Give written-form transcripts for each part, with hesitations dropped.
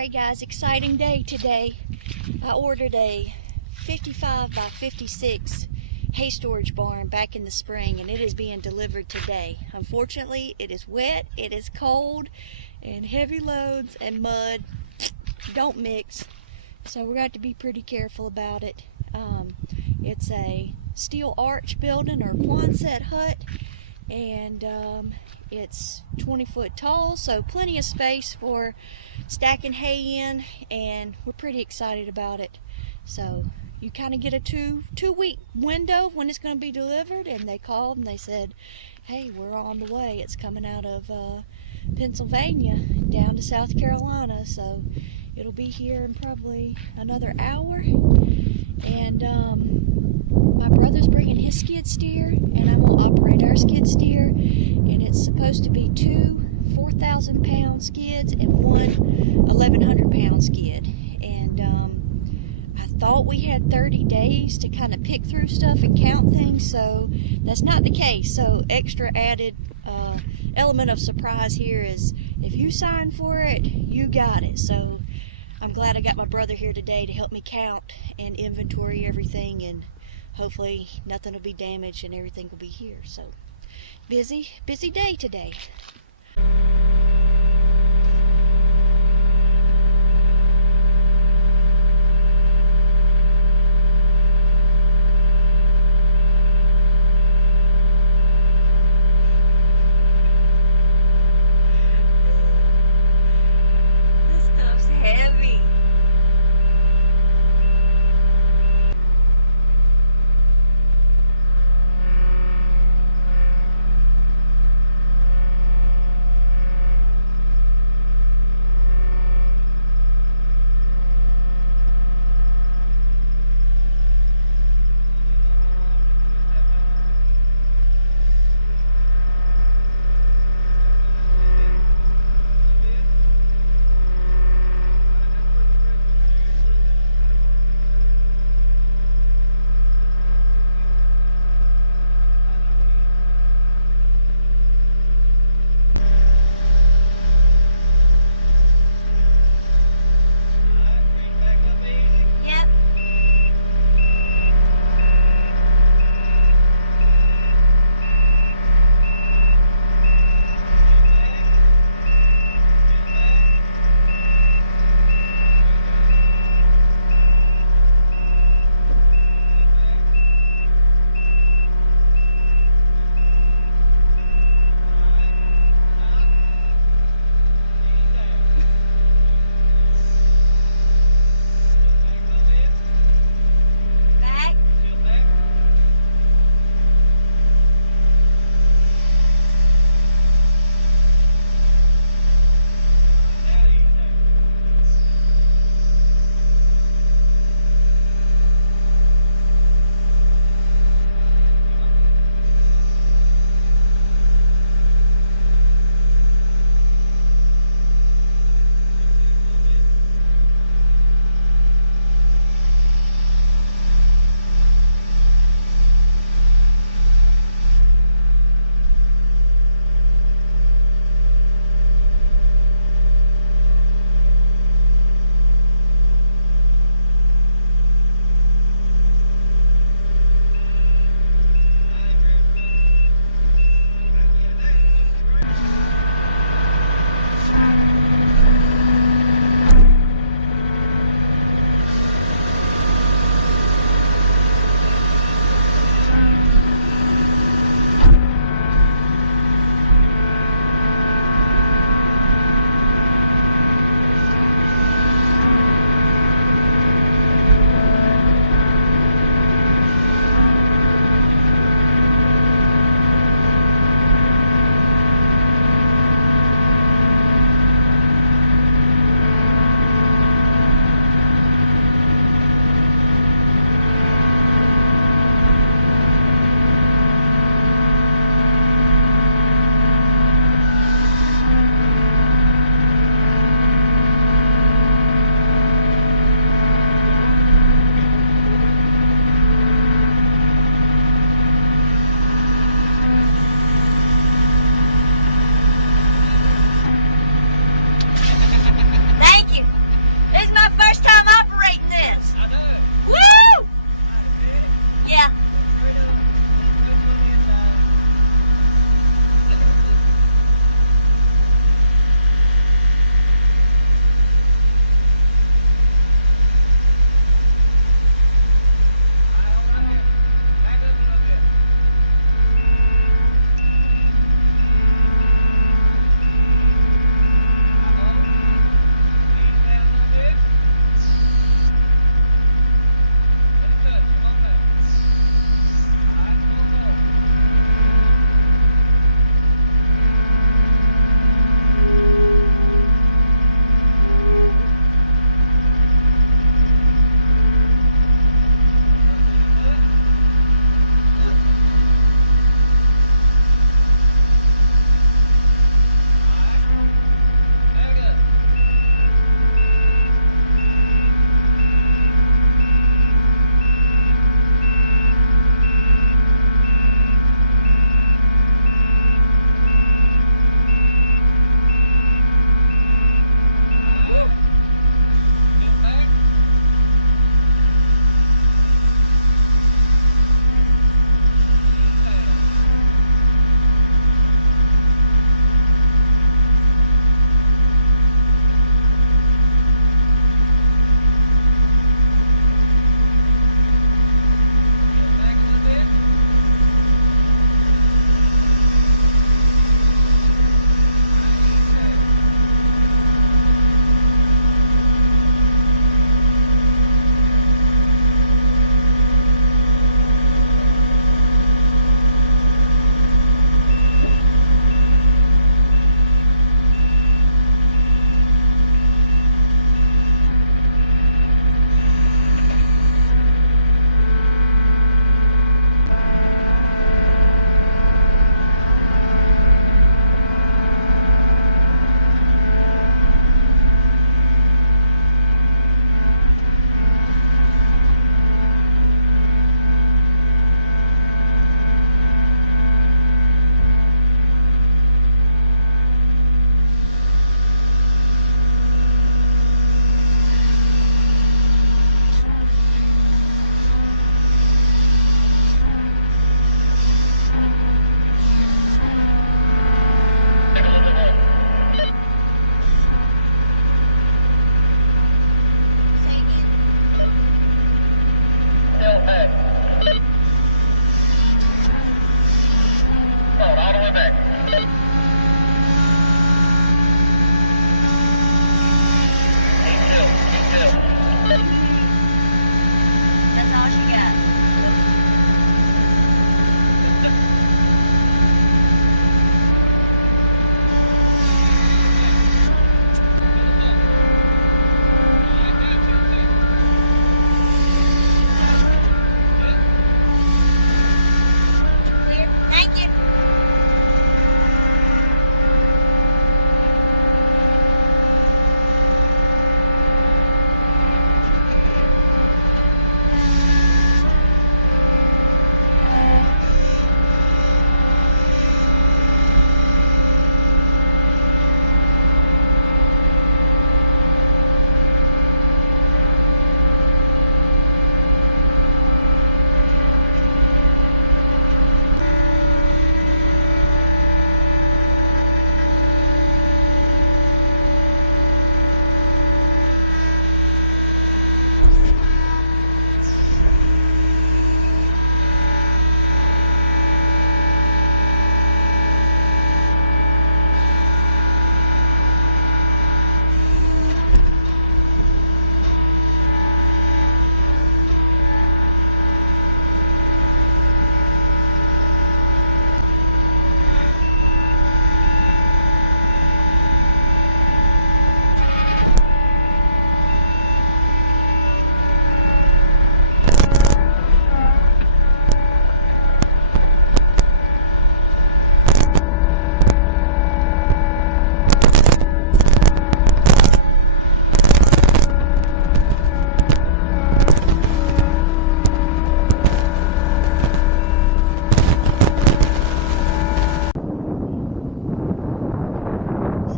Alright guys, exciting day today. I ordered a 55 by 56 hay storage barn back in the spring, and it is being delivered today. Unfortunately, it is wet, it is cold, and heavy loads and mud don't mix, so we're going to have to be pretty careful about it. It's a steel arch building, or Quonset hut, and it's 20 foot tall, so plenty of space for stacking hay in, and we're pretty excited about it. So you kind of get a two-week window when it's going to be delivered, and they called and they said, hey, we're on the way. It's coming out of Pennsylvania down to South Carolina, so it'll be here in probably another hour. And my brother's bringing his skid steer, and I will operate our skid steer, and it's supposed to be two 4,000 pound skids and one 1,100 pound skid. And I thought we had 30 days to kind of pick through stuff and count things, so that's not the case. So extra added element of surprise here is if you sign for it, you got it. So I'm glad I got my brother here today to help me count and inventory everything, and hopefully nothing will be damaged and everything will be here. So busy day today. This stuff's heavy.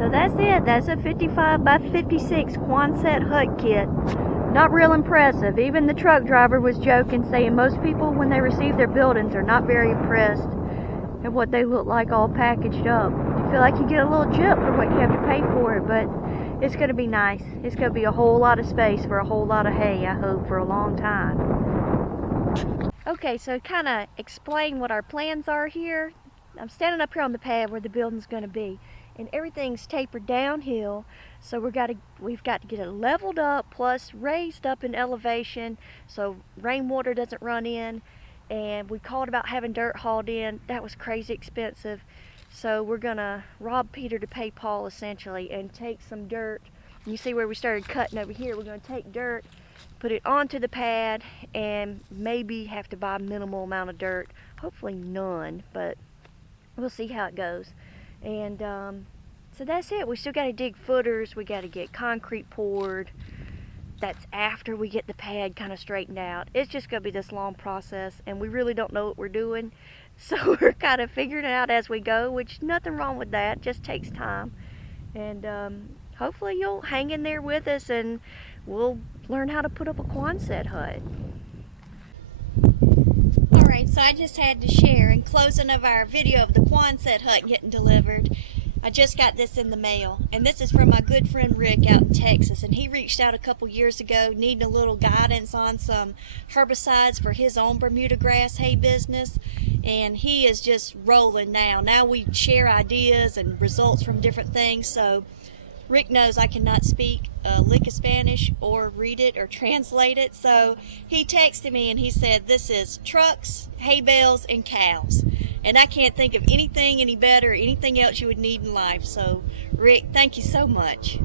So that's it. That's a 55 by 56 Quonset hut kit. Not real impressive. Even the truck driver was joking, saying most people when they receive their buildings are not very impressed at what they look like all packaged up. You feel like you get a little jip for what you have to pay for it, but it's going to be nice. It's going to be a whole lot of space for a whole lot of hay, I hope, for a long time. Okay, so kind of explain what our plans are here. I'm standing up here on the pad where the building's going to be, and everything's tapered downhill, so we've got to get it leveled up plus raised up in elevation so rainwater doesn't run in. And we called about having dirt hauled in. That was crazy expensive, so we're gonna rob Peter to pay Paul essentially and take some dirt. You see where we started cutting over here. We're gonna take dirt, put it onto the pad, and maybe have to buy a minimal amount of dirt, hopefully none, but we'll see how it goes. And so that's it. We still got to dig footers. We got to get concrete poured. That's after we get the pad kind of straightened out. It's just going to be this long process, and we really don't know what we're doing. So we're kind of figuring it out as we go, which nothing wrong with that. Just takes time. And hopefully you'll hang in there with us, and we'll learn how to put up a Quonset hut. Alright, so I just had to share in closing of our video of the Quonset hut getting delivered. I just got this in the mail, and this is from my good friend Rick out in Texas, and he reached out a couple years ago needing a little guidance on some herbicides for his own Bermuda grass hay business, and he is just rolling now. Now we share ideas and results from different things, so Rick knows I cannot speak a lick of Spanish or read it or translate it, so he texted me and he said, this is trucks, hay bales, and cows. And I can't think of anything any better, anything else you would need in life. So, Rick, thank you so much.